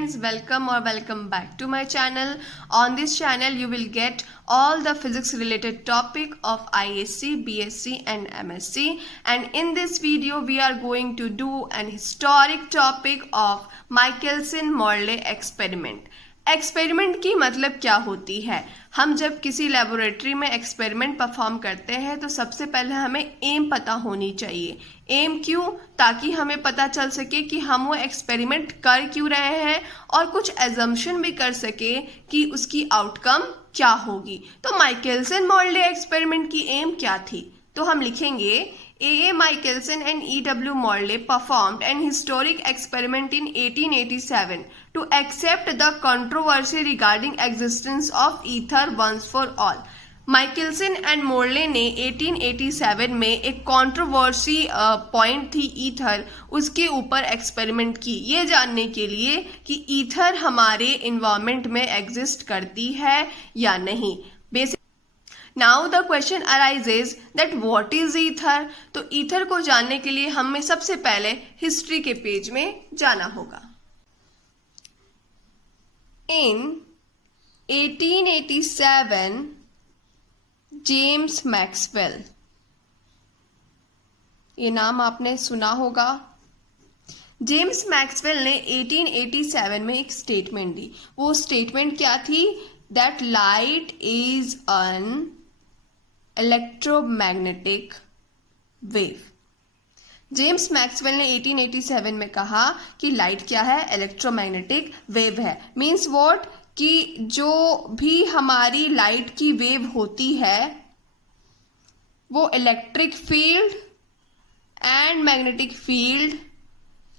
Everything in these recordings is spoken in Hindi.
friends, welcome back to my channel. On this channel you will get all the physics related topic of ISC, BSc and MSc, and in this video we are going to do an historic topic of Michelson-Morley experiment. Experiment की मतलब क्या होती है? हम जब किसी लेबोरेटरी में एक्सपेरिमेंट परफॉर्म करते हैं तो सबसे पहले हमें एम पता होनी चाहिए. एम क्यों? ताकि हमें पता चल सके कि हम वो एक्सपेरिमेंट कर क्यों रहे हैं और कुछ एजम्पशन भी कर सके कि उसकी आउटकम क्या होगी. तो माइकलसन-मोर्ले एक्सपेरिमेंट की एम क्या थी? तो हम लिखेंगे A. Michelson and E.W. Morley performed an historic experiment in 1887 to accept the controversy regarding existence of ether once for all. Michelson and Morley ने 1887 में एक कंट्रोवर्सी पॉइंट थी ईथर, उसके ऊपर एक्सपेरिमेंट की, ये जानने के लिए कि ईथर हमारे इन्वायरमेंट में एग्जिस्ट करती है या नहीं. Now the question arises that what is ether? तो ईथर को जानने के लिए हमें सबसे पहले हिस्ट्री के पेज में जाना होगा. In 1887 जेम्स मैक्सवेल, ये नाम आपने सुना होगा. जेम्स मैक्सवेल ने 1887 में एक स्टेटमेंट दी. वो स्टेटमेंट क्या थी? That light is an electromagnetic wave. James Maxwell ने 1887 में कहा कि लाइट क्या है? इलेक्ट्रोमैग्नेटिक वेव है. Means what? कि जो भी हमारी लाइट की वेव होती है वो electric field and magnetic field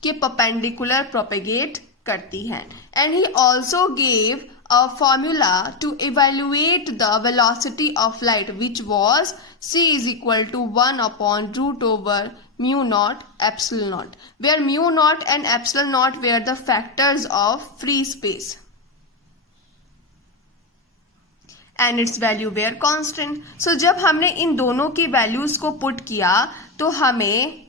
के परपेंडिकुलर प्रोपेगेट करती है. And he also gave a formula to evaluate the velocity of light, which was c is equal to 1 upon root over mu naught epsilon naught, where mu naught and epsilon naught were the factors of free space and its value were constant. So जब हमने इन दोनों की वैल्यूज को पुट किया तो हमें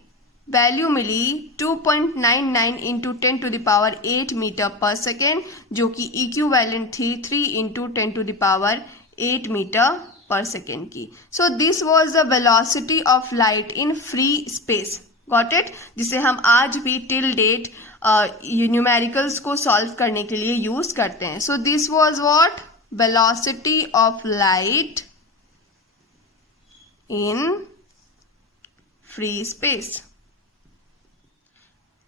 वैल्यू मिली 2.99 into 10 to the power 8 meter per second, जो कि इक्विवेलेंट थी 3 into 10 to the power 8 meter per second की. So this was the velocity of light in free space. Got it? जिसे हम आज भी टिल डेट न्यूमेरिकल्स को सॉल्व करने के लिए यूज करते हैं. So this was what? Velocity of light in free space.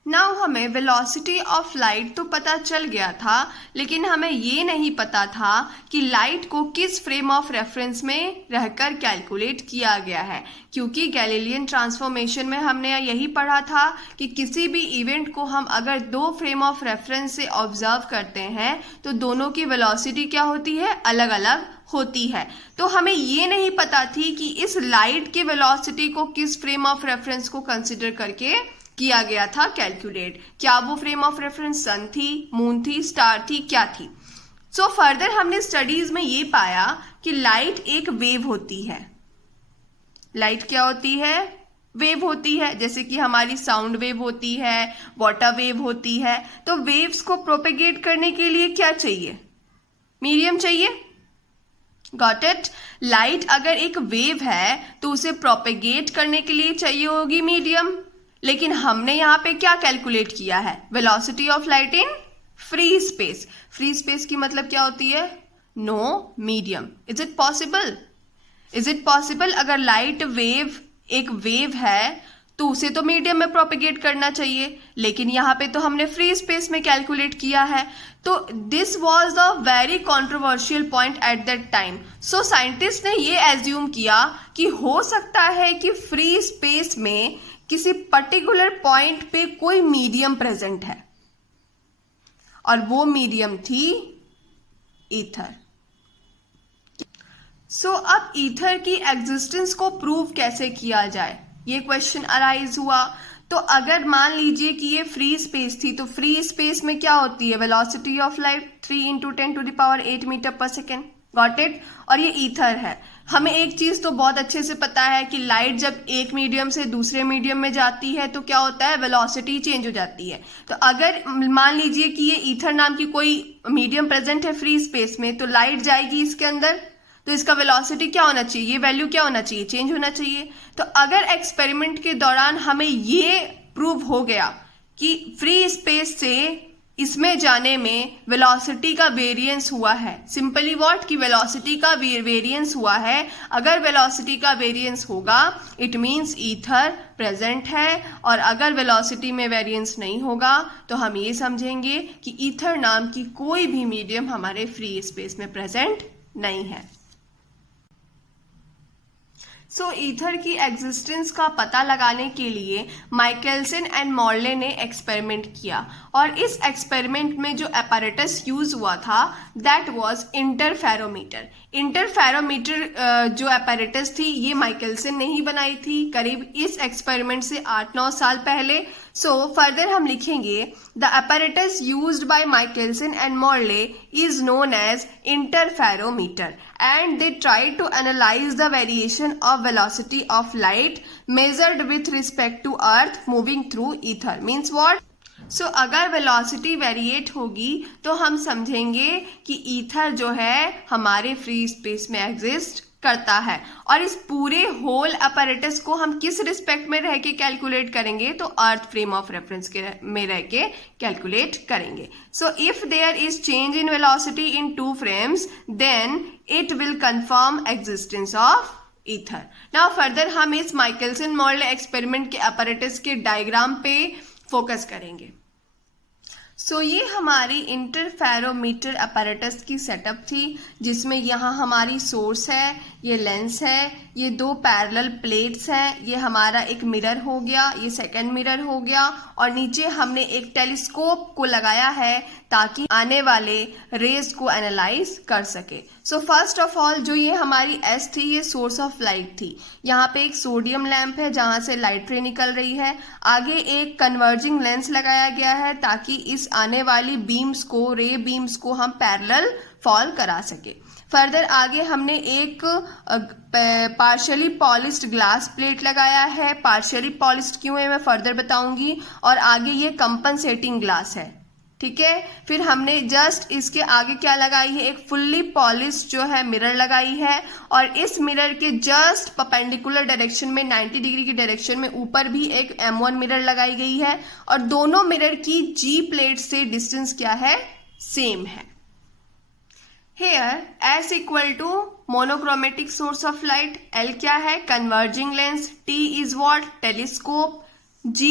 Now हमें वेलोसिटी ऑफ लाइट तो पता चल गया था, लेकिन हमें ये नहीं पता था कि लाइट को किस फ्रेम ऑफ रेफरेंस में रहकर कैलकुलेट किया गया है. क्योंकि गैलीलियन ट्रांसफॉर्मेशन में हमने यही पढ़ा था कि किसी भी इवेंट को हम अगर दो फ्रेम ऑफ रेफरेंस से ऑब्जर्व करते हैं तो दोनों की वेलोसिटी क्या होती है? अलग अलग होती है. तो हमें ये नहीं पता थी कि इस लाइट के वेलोसिटी को किस फ्रेम ऑफ रेफरेंस को कंसिडर करके किया गया था कैलकुलेट. क्या वो फ्रेम ऑफ रेफरेंस सन थी, मून थी, स्टार थी, क्या थी? सो फर्दर हमने स्टडीज में ये पाया कि लाइट एक वेव होती है. लाइट क्या होती है? वेव होती है. जैसे कि हमारी साउंड वेव होती है, वाटर वेव होती है. तो वेव्स को प्रोपेगेट करने के लिए क्या चाहिए? मीडियम चाहिए. Got it? लाइट अगर एक वेव है तो उसे प्रोपेगेट करने के लिए चाहिए होगी मीडियम. लेकिन हमने यहाँ पे क्या कैलकुलेट किया है? Velocity of light in free space. Free space की मतलब क्या होती है? No medium. Is it possible? Is it possible? अगर लाइट वेव एक वेव है तो उसे तो मीडियम में प्रोपेगेट करना चाहिए, लेकिन यहाँ पे तो हमने फ्री स्पेस में कैलकुलेट किया है. तो this was the very controversial point at that time. So scientist ने ये एज्यूम किया कि हो सकता है कि फ्री स्पेस में किसी पर्टिकुलर पॉइंट पे कोई मीडियम प्रेजेंट है, और वो मीडियम थी ईथर. सो अब ईथर की एग्जिस्टेंस को प्रूव कैसे किया जाए, ये क्वेश्चन अराइज हुआ. तो अगर मान लीजिए कि ये फ्री स्पेस थी, तो फ्री स्पेस में क्या होती है? Velocity of light 3 into 10 to the power 8 meter per second. Got it? और ये ईथर है. हमें एक चीज तो बहुत अच्छे से पता है कि लाइट जब एक मीडियम से दूसरे मीडियम में जाती है तो क्या होता है, वेलोसिटी चेंज हो जाती है। तो अगर मान लीजिए कि ये ईथर नाम की कोई मीडियम प्रेजेंट है फ्री स्पेस में, तो लाइट जाएगी इसके अंदर, तो इसका वेलोसिटी क्या होना चाहिए, ये वैल्यू क्या होना चाहिए, चेंज होना चाहिए। तो अगर एक्सपेरिमेंट के दौरान हमें ये प्रूव हो गया कि फ्री स्पेस से इसमें जाने में वेलोसिटी का वेरिएंस हुआ है, सिंपली व्हाट कि वेलोसिटी का वेरिएंस हुआ है, अगर वेलोसिटी का वेरिएंस होगा इट मींस ईथर प्रेजेंट है, और अगर वेलोसिटी में वेरिएंस नहीं होगा तो हम ये समझेंगे कि ईथर नाम की कोई भी मीडियम हमारे फ्री स्पेस में प्रेजेंट नहीं है। सो ईथर की एग्जिस्टेंस का पता लगाने के लिए माइकलसन एंड मॉर्ले ने एक्सपेरिमेंट किया, और इस एक्सपेरिमेंट में जो apparatus यूज हुआ था दैट वाज इंटरफेरोमीटर। इंटरफेरोमीटर जो apparatus थी ये माइकलसन ने ही बनाई थी करीब इस एक्सपेरिमेंट से 8-9 साल पहले। सो फर्दर हम लिखेंगे the apparatus used by Michelson and Morley is known as interferometer, and they tried to analyze the variation of velocity of light measured with respect to earth moving through ether. Means what? सो अगर वेलोसिटी वेरिएट होगी तो हम समझेंगे कि ईथर जो है हमारे फ्री स्पेस में एग्जिस्ट करता है, और इस पूरे होल अपैरेटस को हम किस रिस्पेक्ट में रह के कैलकुलेट करेंगे, तो अर्थ फ्रेम ऑफ रेफरेंस के में रह के कैलकुलेट करेंगे। So if there is change in velocity in 2 frames then it will confirm existence of ether. Now further हम इस माइकलसन मॉर्ले एक्सपेरिमेंट के अपैरेटस के डायग्राम पे फोकस करेंगे। सो ये हमारी इंटरफेरोमीटर अपैरेटस की सेटअप थी, जिसमें यहाँ हमारी सोर्स है, ये लेंस है, ये 2 पैरेलल प्लेट्स हैं, ये हमारा एक मिरर हो गया, ये सेकंड मिरर हो गया, और नीचे हमने एक टेलीस्कोप को लगाया है ताकि आने वाले रेज को एनालाइज कर सके। सो फर्स्ट ऑफ ऑल जो ये हमारी एस थी ये सोर्स ऑफ लाइट थी। यहाँ पे एक सोडियम लैंप है जहाँ से लाइट रे निकल रही है, आगे एक कन्वर्जिंग लेंस लगाया गया है ताकि इस आने वाली बीम्स को, रे बीम्स को हम पैरेलल फॉल करा सके। फर्दर आगे हमने एक पार्शियली पॉलिश्ड ग्लास प्लेट लगाया है, पार्शियली पॉलिश्ड क्यों है मैं फर्दर बताऊंगी, और आगे ये कंपनसेटिंग ग्लास है, ठीक है। फिर हमने जस्ट इसके आगे क्या लगाई है, एक फुल्ली पॉलिश्ड जो है मिरर लगाई है, और इस मिरर के जस्ट परपेंडिकुलर डायरेक्शन में 90 डिग्री की डायरेक्शन में ऊपर भी एक M1 मिरर लगाई गई है, और दोनों मिरर की G प्लेट से डिस्टेंस क्या है, सेम है। Here S equal to monochromatic source of light, L क्या है, converging lens, T is what, telescope, G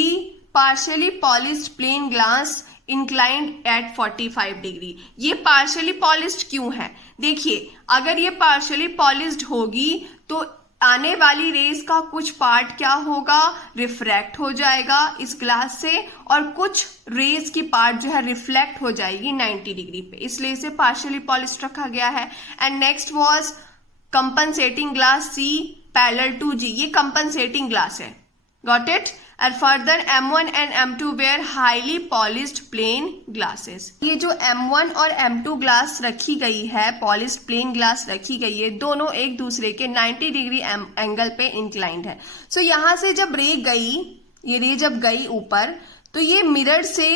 partially polished plane glass inclined at 45 degree. ये पार्शियली पॉलिश्ड क्यों है, देखिए अगर ये पार्शियली पॉलिश्ड होगी तो आने वाली रेस का कुछ पार्ट क्या होगा, रिफ्रैक्ट हो जाएगा इस ग्लास से, और कुछ रेस की पार्ट जो है रिफ्लेक्ट हो जाएगी 90 डिग्री पे, इसलिए इसे पार्शियली पॉलिश्ड रखा गया है। And next was compensating glass C parallel to G, ये कंपनसेटिंग ग्लास है, got it. And further M1 and M2 were highly polished plain glasses। ये जो M1 और M2 ग्लास रखी गई है, पॉलिश्ड प्लेन ग्लास रखी गई है, दोनों एक दूसरे के 90 डिग्री एंगल पे इंक्लाइंड है। सो यहाँ से जब रे गई, ये रे जब गई ऊपर, तो ये मिरर से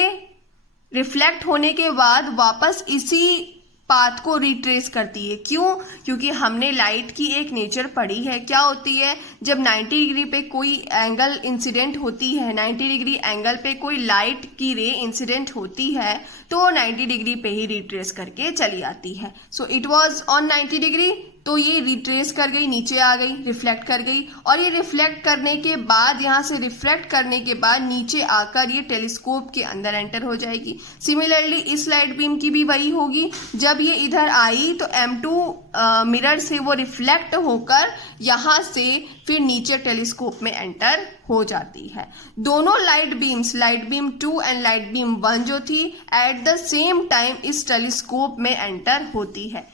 रिफ्लेक्ट होने के बाद वापस इसी पाथ को रिट्रेस करती है। क्यों, क्योंकि हमने लाइट की एक नेचर पढ़ी है, क्या होती है, जब 90 डिग्री पे कोई एंगल इंसिडेंट होती है, 90 डिग्री एंगल पे कोई लाइट की रे इंसिडेंट होती है तो 90 डिग्री पे ही रिट्रेस करके चली आती है। So it was on 90 degree, तो ये रिट्रेस कर गई, नीचे आ गई, रिफ्लेक्ट कर गई, और ये रिफ्लेक्ट करने के बाद, यहाँ से रिफ्लेक्ट करने के बाद नीचे आकर ये टेलीस्कोप के अंदर एंटर हो जाएगी। सिमिलरली इस लाइट बीम की भी वही होगी, जब ये इधर आई तो M2 मिरर से वो रिफ्लेक्ट होकर यहाँ से फिर नीचे टेलीस्कोप में एंटर हो जाती है। दोनों light beams, light beam 2 and light beam 1 जो थी, एट द सेम टाइम इस टेलीस्कोप में एंटर होती है।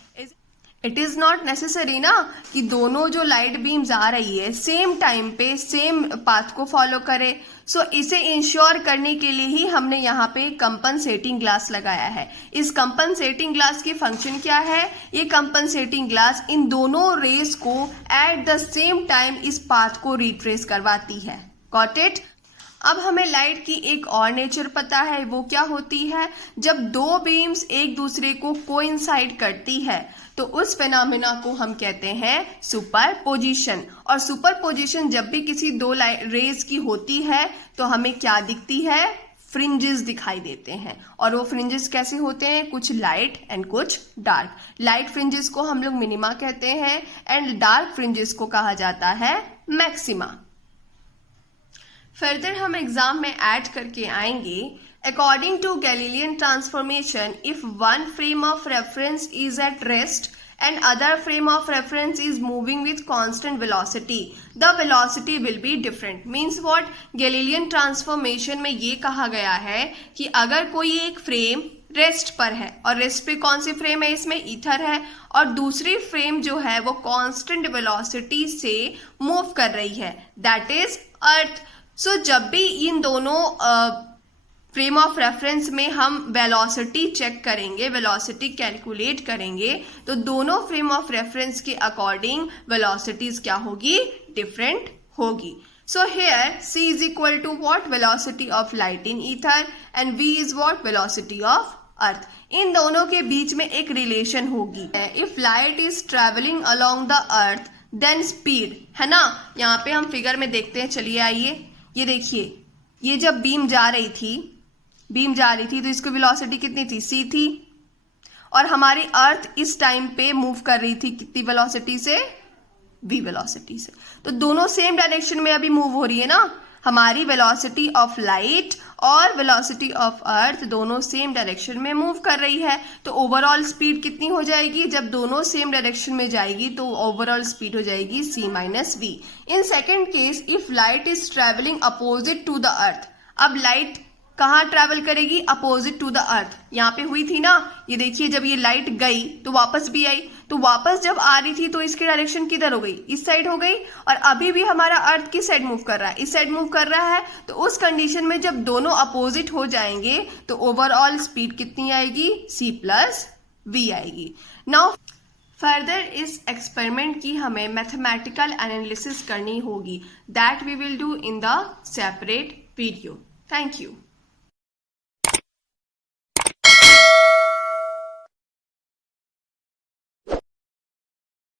इट इज नॉट नेसेसरी ना कि दोनों जो लाइट बीम्स आ रही है सेम टाइम पे सेम पाथ को फॉलो करे। सो इसे इंश्योर करने के लिए ही हमने यहाँ पे कंपनसेटिंग ग्लास लगाया है। इस कंपनसेटिंग ग्लास की फंक्शन क्या है? ये कंपनसेटिंग ग्लास इन दोनों रेस को एट द सेम टाइम इस पाथ को रिट्रेस करवाती है। Got it? अब हमें लाइट की एक और नेचर पता है, वो क्या होती है? जब दो बीम्स एक दूसरे को कोइंसाइड करती है तो उस फेनोमेना को हम कहते हैं सुपरपोजिशन। और सुपरपोजिशन जब भी किसी दो रेज की होती है तो हमें क्या दिखती है? फ्रिंजेस दिखाई देते हैं। और वो फ्रिंजेस कैसे होते हैं? कुछ लाइट एंड कुछ डार्क। लाइट फ्रिंजेस को हम लोग मिनिमा कहते हैं एंड डार्क फ्रिंजेस को कहा जाता है मैक्सिमा। फर्दर हम एग्जाम में ऐड करके आएंगे, according to Galilean transformation, if one frame of reference is at rest and other frame of reference is moving with constant velocity, the velocity will be different. Means what? Galilean transformation में ये कहा गया है कि अगर कोई एक फ्रेम रेस्ट पर है, और रेस्ट पे कौन सी फ्रेम है? इसमें ईथर है, और दूसरी फ्रेम जो है वो कांस्टेंट वेलोसिटी से मूव कर रही है, दैट इज अर्थ। सो जब भी इन दोनों फ्रेम ऑफ रेफरेंस में हम वेलोसिटी चेक करेंगे, वेलोसिटी कैलकुलेट करेंगे, तो दोनों फ्रेम ऑफ रेफरेंस के अकॉर्डिंग वेलोसिटीज क्या होगी? डिफरेंट होगी। So here c is equal to what? Velocity of light in ether, and v is what? Velocity of earth. इन दोनों के बीच में एक रिलेशन होगी। If light is travelling along the earth then speed, है ना? यहाँ पे हम फिगर में देखते हैं, चलिए आइए, ये देखिए, ये जब बीम जा रही थी तो इसकी वेलोसिटी कितनी थी? c थी, और हमारी अर्थ इस टाइम पे मूव कर रही थी कितनी वेलोसिटी से? v वेलोसिटी से। तो दोनों सेम डायरेक्शन में अभी मूव हो रही है ना। हमारी वेलोसिटी ऑफ लाइट और वेलोसिटी ऑफ अर्थ दोनों सेम डायरेक्शन में मूव कर रही है, तो ओवरऑल स्पीड कितनी हो जाएगी? जब दोनों सेम डायरेक्शन में जाएगी तो ओवरऑल स्पीड हो जाएगी c minus v। In second case, if light is travelling opposite to the earth, अब लाइट कहाँ ट्रैवल करेगी? Opposite to the earth. यहाँ पे हुई थी ना, ये देखिए, जब ये लाइट गई तो वापस भी आई, तो वापस जब आ रही थी तो इसकी डायरेक्शन किधर हो गई? इस साइड हो गई। और अभी भी हमारा अर्थ किस साइड मूव कर रहा है? इस साइड मूव कर रहा है। तो उस कंडीशन में जब दोनों अपोजिट हो जाएंगे तो ओवरऑल स्पीड कितनी आएगी? c प्लस v आएगी। नाउ फर्दर इस एक्सपेरिमेंट की हमें मैथमेटिकल एनालिसिस करनी होगी, that we will do in the separate video. Thank you.